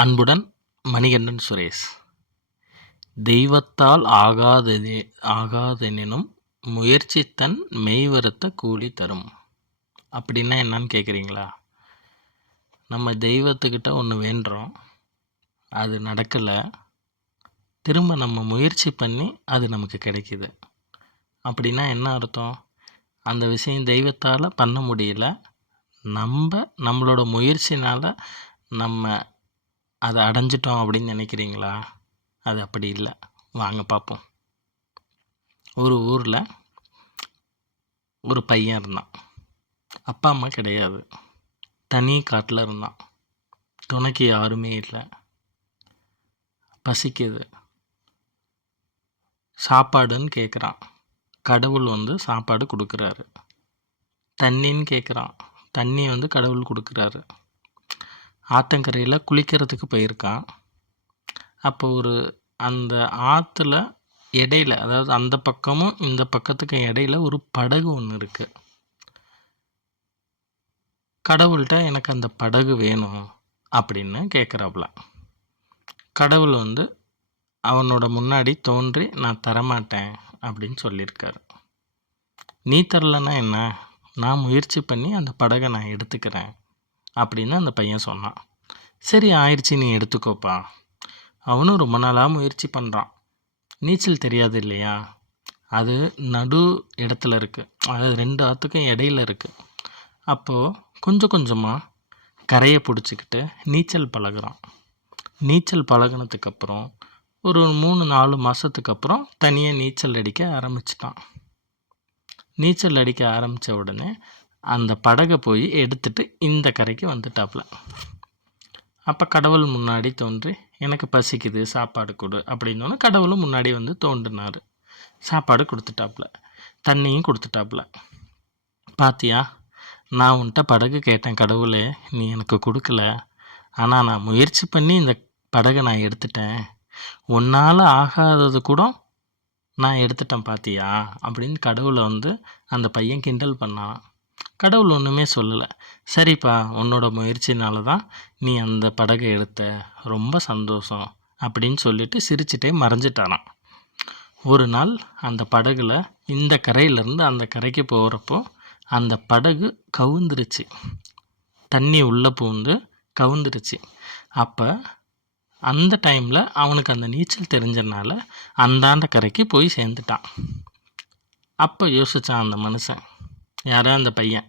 அன்புடன் மணிகண்டன் சுரேஷ். தெய்வத்தால் ஆகாததே ஆகாதெனினும் முயற்சி தன் மெய்வருத்த கூலி தரும். அப்படின்னா என்னன்னு கேட்குறீங்களா நம்ம தெய்வத்துக்கிட்ட ஒன்று வேண்டுறோம் அது நடக்கலை. திரும்ப நம்ம முயற்சி பண்ணி அது நமக்கு கிடைக்கிது. அப்படின்னா என்ன அர்த்தம்? அந்த விஷயம் தெய்வத்தால் பண்ண முடியல. நம்ம நம்மளோட முயற்சினால் நம்ம அதை அடைஞ்சிட்டோம் அப்படின்னு நினைக்கிறீங்களா? அது அப்படி இல்லை. வாங்க பார்ப்போம். ஒரு ஊரில் ஒரு பையன் இருந்தான். அப்பா அம்மா கிடையாது. தனி காட்டில் இருந்தான். துணைக்கு யாருமே இல்லை. பசிக்குது. சாப்பாடுன்னு கேட்குறான் கடவுள் வந்து சாப்பாடு கொடுக்குறாரு. தண்ணின்னு கேட்குறான் தண்ணி வந்து கடவுள் கொடுக்குறாரு. ஆற்றங்கரையில் குளிக்கிறதுக்கு போயிருக்கான். அப்போ ஒரு அந்த ஆற்றுல இடையில அதாவது அந்த பக்கமும் இந்த பக்கத்துக்கும் இடையில ஒரு படகு ஒன்று இருக்குது கடவுள்கிட்ட எனக்கு அந்த படகு வேணும் அப்படின்னு கேட்குறாப்புல கடவுள் வந்து அவனோட முன்னாடி தோன்றி நான் தரமாட்டேன் அப்படின்னு சொல்லியிருக்காரு. நீ தரலன்னா என்ன? நான் முயற்சி பண்ணி அந்த படகை நான் எடுத்துக்கிறேன். அப்படின்னு அந்த பையன் சொன்னான். சரி ஆயிடுச்சு நீ எடுத்துக்கோப்பா. அவனும் ரொம்ப நாளாக முயற்சி பண்ணுறான் நீச்சல் தெரியாது இல்லையா? அது நடு இடத்துல இருக்குது அது ரெண்டு ஆற்றுக்கும் இடையில இருக்குது அப்போது கொஞ்சம் கொஞ்சமாக கரையை பிடிச்சிக்கிட்டு நீச்சல் பழகுறான். நீச்சல் பழகினதுக்கப்புறம் ஒரு மூணு நாலு மாதத்துக்கு அப்புறம் தனியாக நீச்சல் அடிக்க ஆரம்பிச்சிட்டான். நீச்சல் அடிக்க ஆரம்பித்த உடனே அந்த படகை போய் எடுத்துட்டு இந்த கரைக்கு வந்துட்டாப்புல அப்போ கடவுள் முன்னாடி தோன்றி எனக்கு பசிக்குது சாப்பாடு கொடு அப்படின்னோன்னே கடவுளும் முன்னாடி வந்து தோன்றினார். சாப்பாடு கொடுத்துட்டாப்புல தண்ணியும் கொடுத்துட்டாப்புல பாத்தியா நான் உன்கிட்ட படகு கேட்டேன் கடவுளே நீ எனக்கு கொடுக்கல. ஆனால் நான் முயற்சி பண்ணி இந்த படகை நான் எடுத்துட்டேன். உன்னால் ஆகாதது கூட நான் எடுத்துட்டேன் பாத்தியா அப்படின்னு கடவுளை வந்து அந்த பையன் கிண்டல் பண்ணான். கடவுள் ஒன்றுமே சொல்லலை. சரிப்பா உன்னோட முயற்சினால தான் நீ அந்த படகை எடுத்த ரொம்ப சந்தோஷம் அப்படின்னு சொல்லிட்டு சிரிச்சிட்டே மறைஞ்சிட்டானான் ஒரு நாள் அந்த படகுல இந்த கரையிலேருந்து அந்த கரைக்கு போகிறப்போ அந்த படகு கவுந்துருச்சு. தண்ணி உள்ளே பூந்து கவுந்துருச்சு. அப்போ அந்த டைமில் அவனுக்கு அந்த நீச்சல் தெரிஞ்சனால அந்தாண்ட கரைக்கு போய் சேர்ந்துட்டான். அப்போ யோசித்தான் அந்த மனுஷன் யாரா அந்த பையன்?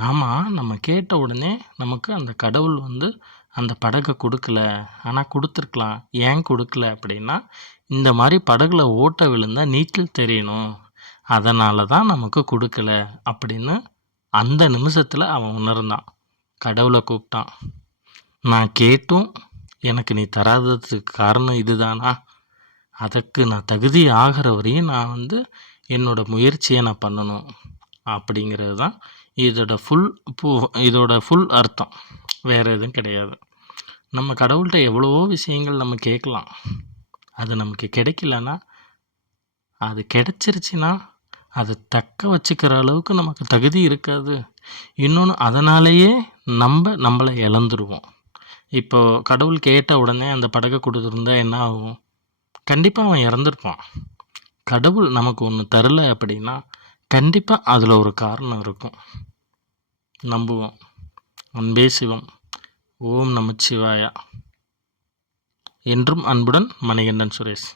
நாம நம்ம கேட்ட உடனே நமக்கு அந்த கடவுள் வந்து அந்த படகை கொடுக்கல. ஆனால் கொடுத்துருக்கலாம். ஏன் கொடுக்கல அப்படின்னா இந்த மாதிரி படகுல ஓட்ட விழுந்தால் நீச்சல் தெரியணும். அதனால தான் நமக்கு கொடுக்கல அப்படின்னு அந்த நிமிஷத்தில் அவன் உணர்ந்தான். கடவுளை கூப்பிட்டான். நான் கேட்டும் எனக்கு நீ தராததுக்கு காரணம் இதுதானா? அதற்கு நான் தகுதி ஆகிற வரையும் நான் வந்து என்னோடய முயற்சியை நான் பண்ணணும். அப்படிங்கிறது தான் இதோட ஃபுல் பூ இதோட ஃபுல் அர்த்தம். வேறு எதுவும் கிடையாது. நம்ம கடவுள்கிட்ட எவ்வளவோ விஷயங்கள் நம்ம கேட்கலாம். அது நமக்கு கிடைக்கலன்னா அது கிடைச்சிருச்சுன்னா அதை தக்க வச்சுக்கிற அளவுக்கு நமக்கு தகுதி இருக்காது. இன்னொன்று அதனாலேயே நம்ம நம்மளை இழந்துருவோம். இப்போ கடவுள் கேட்ட உடனே அந்த படகை கொடுத்துருந்தா என்ன ஆகும்? கண்டிப்பாக அவன் இறந்துருப்பான். கடவுள் நமக்கு ஒன்று தரல அப்படின்னா கண்டிப்பாக அதில் ஒரு காரணம் இருக்கும். நம்புவோம். அன்பே சிவம். ஓம் நமச்சிவாயா. என்றும் அன்புடன் மணிகண்டன் சுரேஷ்.